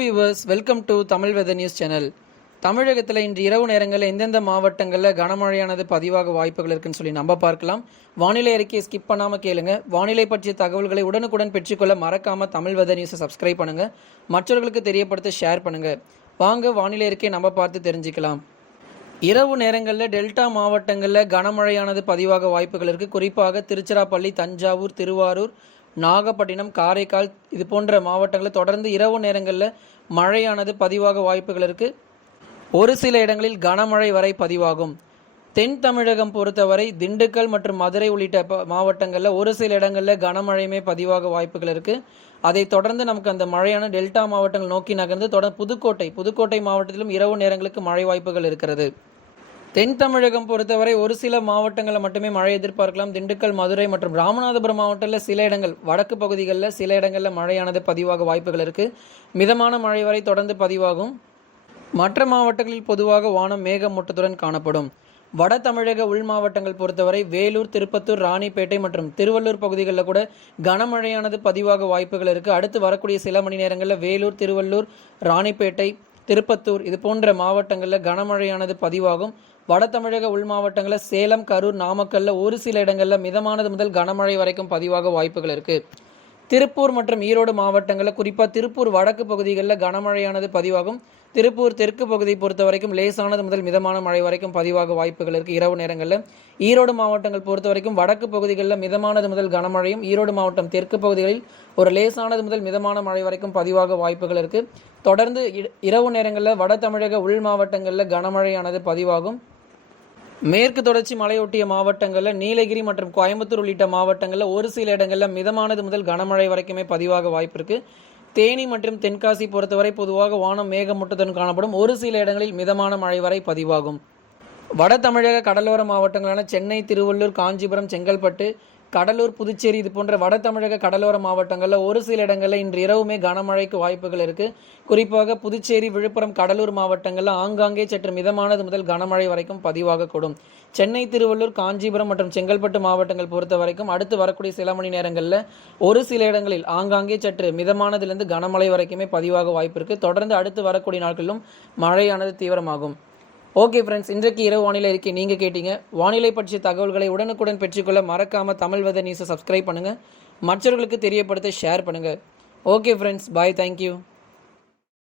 Viewers, welcome to Tamil weather news channel. தமிழகத்தில் இன்று இரவு நேரங்களில் எந்தெந்த மாவட்டங்களில் கனமழையானது பதிவாக வாய்ப்புகள் இருக்குன்னு சொல்லி நம்ம பார்க்கலாம். வானிலை அறிக்கையை ஸ்கிப் பண்ணாமல் கேளுங்க. வானிலை பற்றிய தகவல்களை உடனுக்குடன் பெற்றுக்கொள்ள மறக்காமல் தமிழ் வெதர் நியூஸை சப்ஸ்கிரைப் பண்ணுங்கள். மற்றவர்களுக்கு தெரியப்படுத்த ஷேர் பண்ணுங்கள். வாங்க வானிலை அறிக்கையை நம்ம பார்த்து தெரிஞ்சுக்கலாம். இரவு நேரங்களில் டெல்டா மாவட்டங்களில் கனமழையானது பதிவாக வாய்ப்புகள் இருக்குது. குறிப்பாக திருச்சிராப்பள்ளி, தஞ்சாவூர், திருவாரூர், நாகப்பட்டினம், காரைக்கால் இது போன்ற மாவட்டங்களில் தொடர்ந்து இரவு நேரங்களில் மழையானது பதிவாக வாய்ப்புகள் இருக்குது. ஒரு சில இடங்களில் கனமழை வரை பதிவாகும். தென் தமிழகம் பொறுத்தவரை திண்டுக்கல் மற்றும் மதுரை உள்ளிட்ட மாவட்டங்களில் ஒரு சில இடங்களில் கனமழையுமே பதிவாக வாய்ப்புகள் இருக்குது. அதை தொடர்ந்து நமக்கு அந்த மழையான டெல்டா மாவட்டங்கள் நோக்கி நகர்ந்து தொடர்ந்து புதுக்கோட்டை மாவட்டத்திலும் இரவு நேரங்களுக்கு மழை வாய்ப்புகள் இருக்கிறது. தென் தமிழகம் பொறுத்தவரை ஒரு சில மாவட்டங்களில் மட்டுமே மழை எதிர்பார்க்கலாம். திண்டுக்கல், மதுரை மற்றும் ராமநாதபுரம் மாவட்டத்தில் சில இடங்கள், வடக்கு பகுதிகளில் சில இடங்களில் மழையானது பதிவாக வாய்ப்புகள் இருக்குது. மிதமான மழை வரை தொடர்ந்து பதிவாகும். மற்ற மாவட்டங்களில் பொதுவாக வானம் மேகமூட்டத்துடன் காணப்படும். வட தமிழக உள் மாவட்டங்கள் பொறுத்தவரை வேலூர், திருப்பத்தூர், ராணிப்பேட்டை மற்றும் திருவள்ளூர் பகுதிகளில் கூட கனமழையானது பதிவாக வாய்ப்புகள் இருக்குது. அடுத்து வரக்கூடிய சில மணி நேரங்களில் வேலூர், திருவள்ளூர், ராணிப்பேட்டை, திருப்பத்தூர் இது போன்ற மாவட்டங்களில் கனமழையானது பதிவாகும். வட தமிழக உள் மாவட்டங்களில் சேலம், கரூர், நாமக்கல்ல ஒரு சில இடங்களில் மிதமானது முதல் கனமழை வரைக்கும் பதிவாக வாய்ப்புகள் இருக்குது. திருப்பூர் மற்றும் ஈரோடு மாவட்டங்களில் குறிப்பாக திருப்பூர் வடக்கு பகுதிகளில் கனமழையானது பதிவாகும். திருப்பூர் தெற்கு பகுதியை பொறுத்த வரைக்கும் லேசானது முதல் மிதமான மழை வரைக்கும் பதிவாக வாய்ப்புகள் இருக்குது இரவு நேரங்களில். ஈரோடு மாவட்டங்கள் பொறுத்த வரைக்கும் வடக்கு பகுதிகளில் மிதமானது முதல் கனமழையும், ஈரோடு மாவட்டம் தெற்கு பகுதிகளில் ஒரு லேசானது முதல் மிதமான மழை வரைக்கும் பதிவாக வாய்ப்புகள் இருக்குது. தொடர்ந்து இரவு நேரங்களில் வட தமிழக உள் மாவட்டங்களில் கனமழையானது பதிவாகும். மேற்கு தொடர்ச்சி மலையொட்டிய மாவட்டங்களில் நீலகிரி மற்றும் கோயம்புத்தூர் உள்ளிட்ட மாவட்டங்களில் ஒரு சில இடங்களில் மிதமானது முதல் கனமழை வரைக்குமே பதிவாக வாய்ப்பு இருக்குது. தேனி மற்றும் தென்காசி பொறுத்தவரை பொதுவாக வானம் மேகமூட்டத்துடன் காணப்படும். ஒரு சில இடங்களில் மிதமான மழை வரை பதிவாகும். வட தமிழக கடலோர மாவட்டங்களான சென்னை, திருவள்ளூர், காஞ்சிபுரம், செங்கல்பட்டு, கடலூர், புதுச்சேரி இது போன்ற வட தமிழக கடலோர மாவட்டங்களில் ஒரு சில இடங்களில் இன்று இரவுமே கனமழைக்கு வாய்ப்புகள் இருக்குது. குறிப்பாக புதுச்சேரி, விழுப்புரம், கடலூர் மாவட்டங்களில் ஆங்காங்கே சற்று மிதமானது முதல் கனமழை வரைக்கும் பதிவாகக்கூடும். சென்னை, திருவள்ளூர், காஞ்சிபுரம் மற்றும் செங்கல்பட்டு மாவட்டங்கள் பொறுத்த வரைக்கும் அடுத்து வரக்கூடிய சில மணி நேரங்களில் ஒரு சில இடங்களில் ஆங்காங்கே சற்று மிதமானதிலிருந்து கனமழை வரைக்குமே பதிவாக வாய்ப்பு இருக்குது. தொடர்ந்து அடுத்து வரக்கூடிய நாட்களிலும் மழையானது தீவிரமாகும். ஓகே ஃப்ரெண்ட்ஸ், இன்றைக்கு இரவு வானிலை அறிக்கை நீங்கள் கேட்டீங்க. வானிலை பற்றிய தகவல்களை உடனுக்குடன் பெற்றுக்கொள்ள மறக்காமல் தமிழ் வெதர் நியூஸை சப்ஸ்கிரைப் பண்ணுங்கள். மற்றவர்களுக்கு தெரியப்படுத்த ஷேர் பண்ணுங்கள். ஓகே ஃப்ரெண்ட்ஸ், பாய், தேங்க்யூ.